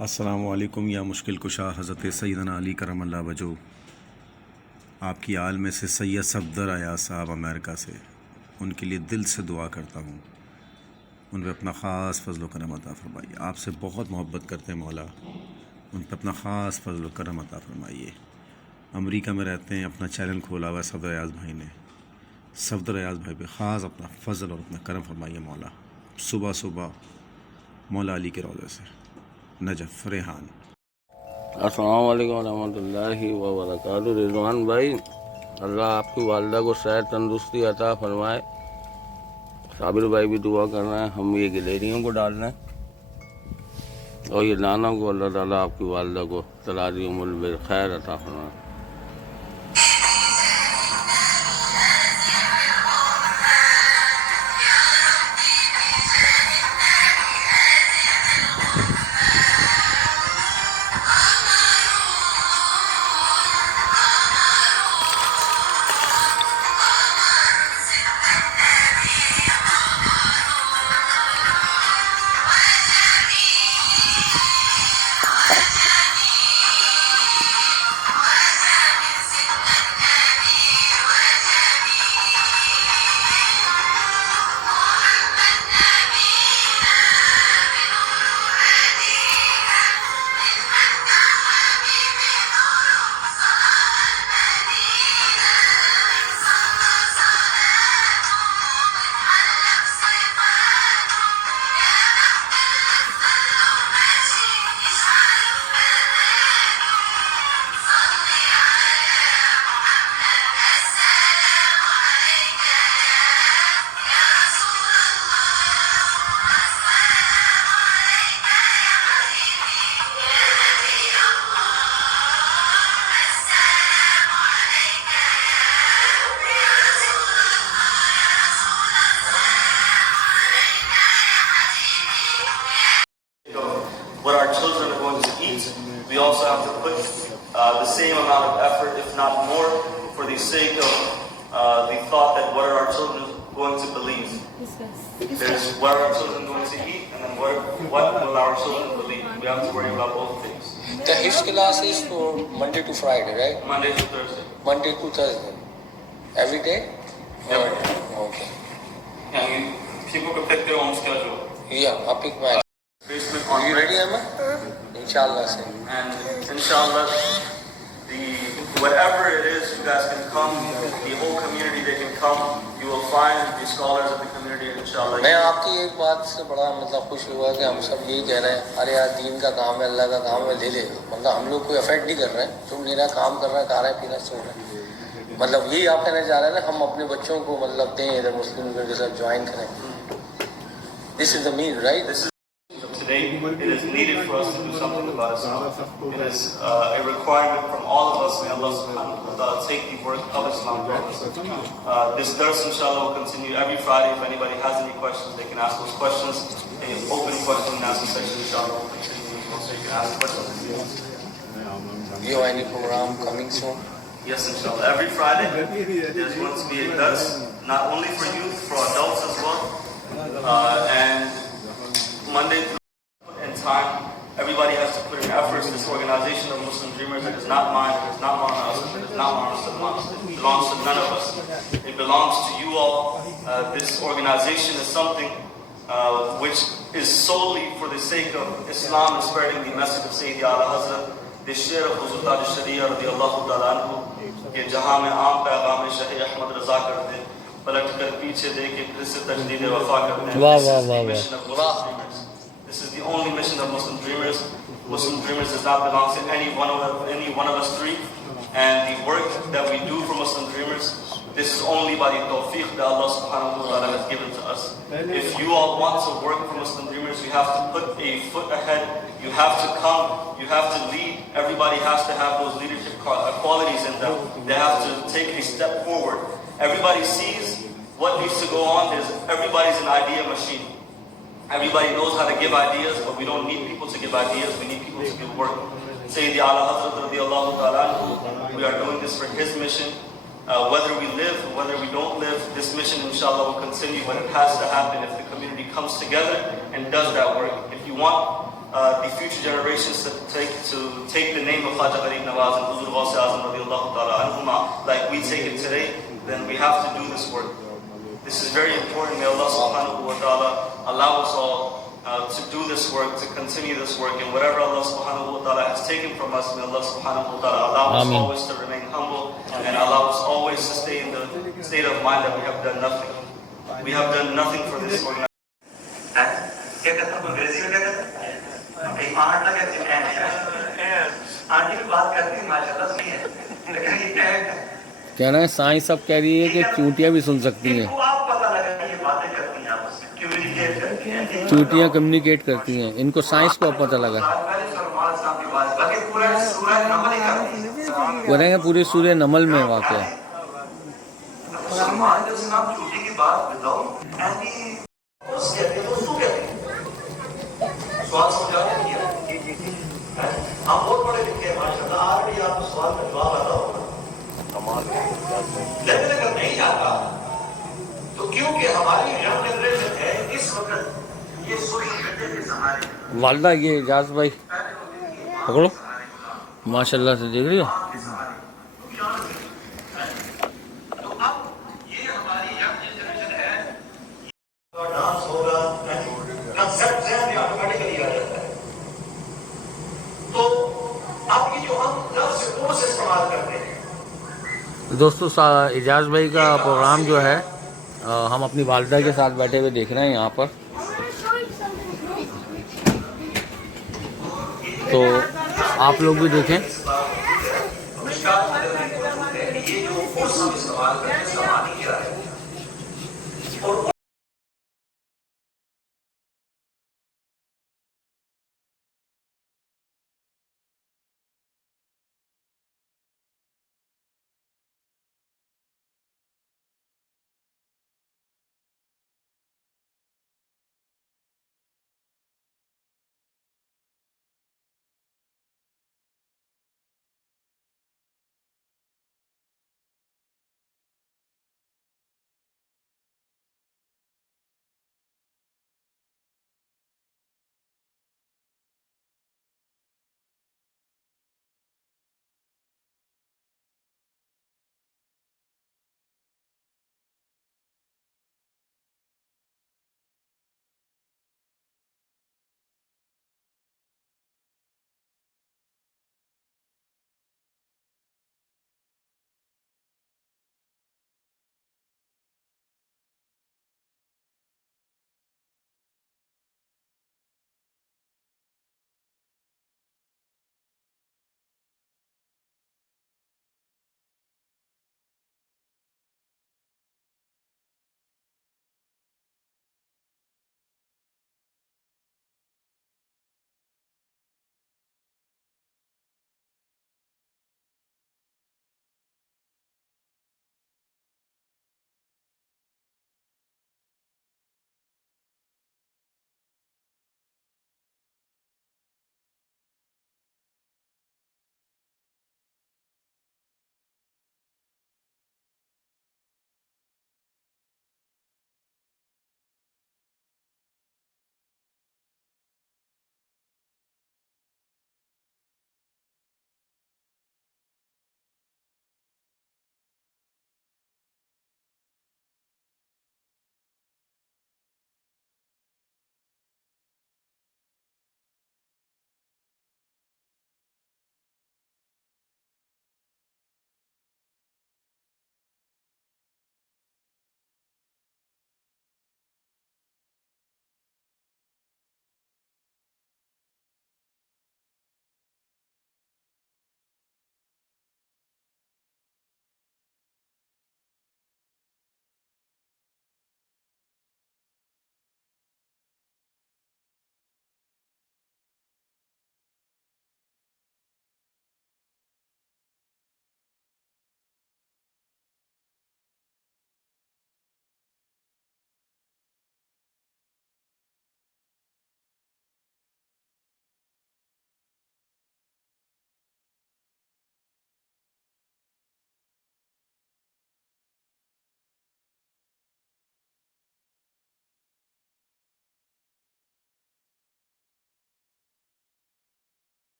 السلام علیکم یا مشکل کشا حضرت سیدنا علی کرم اللہ وجہ، آپ کی آل میں سے سید صفدر آیا صاحب امریکہ سے، ان کے لیے دل سے دعا کرتا ہوں، ان پہ اپنا خاص فضل و کرم عطا فرمائیے۔ آپ سے بہت محبت کرتے ہیں مولا، ان پہ اپنا خاص فضل و کرم عطا فرمائیے۔ امریکہ میں رہتے ہیں، اپنا چینل کھولا ہوا ہے صفدر ایاز بھائی نے، صفدر ایاز بھائی پہ خاص اپنا فضل اور اپنا کرم فرمائیے مولا۔ صبح صبح مولا علی کے روضے سے نجف ریحان۔ السلام علیکم ورحمۃ اللہ وبرکاتہ۔ رضوان بھائی، اللہ آپ کی والدہ کو صحت تندرستی عطا فرمائے۔ صابر بھائی بھی دعا کر رہے ہیں، ہم یہ گلیریوں کو ڈال رہے ہیں اور یہ دانوں کو اللہ تعالیٰ آپ کی والدہ کو تلازی عمر میں خیر عطا فرمائے۔ What our children are going to eat, we also have to put the same amount of effort, if not more, for the sake of the thought that what are our children going to believe. There's what are our children going to eat, and then what will our children believe. We have to worry about both things. The his class is for Monday to Friday, right? Monday to Thursday. Monday to Thursday. Every day? Yep. Okay. And people can pick their own schedule. Yeah, I'll pick my... Basement Are on you ready, Amma? Inshallah, sir. And inshallah, whatever it is, you guys can come. The whole community, they can come. You will find the scholars of the community, inshallah. میں آپ کی ایک بات سے بڑا خوش ہوا کہ ہم سب یہی کہہ رہے ہیں، ارے یار دین کا کام ہے، اللہ کا کام ہے، لے لے ہم لوگ کوئی افیکٹ نہیں کر رہے ہیں، تم میرا کام کر رہے ہیں، کھا رہے ہیں، پینا سو رہے ہیں، یہی آپ کہنا چاہ رہے ہیں نا، ہم اپنے بچوں کو دیں ادھر مسلم کے ساتھ جوائن کریں۔ This is the mean, right? Today, it is needed for us to do something about Islam. It is a requirement from all of us. May Allah subhanahu wa ta'ala take the work of Islam from us. This dars, inshallah, will continue every Friday. If anybody has any questions, they can ask those questions. An open question and answer section, inshallah, will continue. So you can ask questions. You have any program coming soon? Yes, inshallah. Every Friday, there's going to be a dars, not only for youth, for adults as well. And Monday through time, everybody has to put in efforts. This organization of Muslim Dreamers, it is not mine, it is not my husband, it is not my husband, it belongs to none of us. It belongs to you all. This organization is something which is solely for the sake of Islam and spreading the message of Sayyidi Ala Hazrat, the Shair of Huzzur Sharia radiyallahu ta'ala anhu, کہ جہاں میں عام پیغام شاہ احمد رضا کرتے پلٹ کر پیچھے دے کے پھر سے تجدید وفا کرتے ہیں۔ This is the only mission of Muslim Dreamers. Muslim Dreamers does not belong to any one of us three. And the work that we do for Muslim Dreamers, this is only by the tawfiq that Allah subhanahu wa ta'ala has given to us. If you all want to work for Muslim Dreamers, you have to put a foot ahead. You have to come. You have to lead. Everybody has to have those leadership qualities in them. They have to take a step forward. Everybody sees what needs to go on. Everybody's an idea machine. Everybody knows how to give ideas, but we don't need people to give ideas. We need people to do work. Sayyidi Ala Hazrat radiyallahu ta'ala anhu, we are doing this for his mission. Whether we live or whether we don't live, this mission inshallah will continue, but it has to happen if the community comes together and does that work. If you want the future generations to take the name of Khaja Gharib Nawaz and Huzur Ghaus Azam radiyallahu ta'ala anhuma like we take it today, then we have to do this work. This is very important. May Allah subhanahu wa ta'ala allow us all to do this work, to continue this work, and whatever Allah subhanahu wa ta'ala has taken from us, may Allah subhanahu wa ta'ala allow us always to remain humble and allow us always to stay in the state of mind that we have done nothing. We have done nothing for this organization. کہہ رہے ہیں science سب کہہ رہی ہے کہ چونٹیاں بھی سن سکتی ہیں، چونٹیاں کمیونیکیٹ کرتی ہیں، ان کو سائنس کو اب پتہ لگا. وہ رہیں گے پورے سورہ نمل میں واقع ہے. آپ بہت پڑھے لکھے ہیں ماشاء اللہ، آج بھی آپ کو سوال کا جواب آتا ہوگا، لیکن اگر نہیں آتا تو کیونکہ ہماری ینگ جنریشن ہے اس وقت یہ سوشل میڈیا کے سہارے. والدہ یہ اعجاز بھائی پکڑو ماشاء اللہ سے دیکھ رہی ہو. تو اب یہ ہماری ینگ جنریشن ہے، ڈانس ہوگا کنسپٹ ذہن میں آٹومیٹکلی آ جاتا ہے. تو اب یہ جو ہم لفظ کو سے استعمال کرتے ہیں دوستو، اعجاز بھائی کا پروگرام جو ہے ہم اپنی والدہ کے ساتھ بیٹھے ہوئے دیکھ رہے ہیں یہاں پر. تو آپ لوگ بھی دیکھیں. یہ جو فورس ہم استعمال کرتے ہیں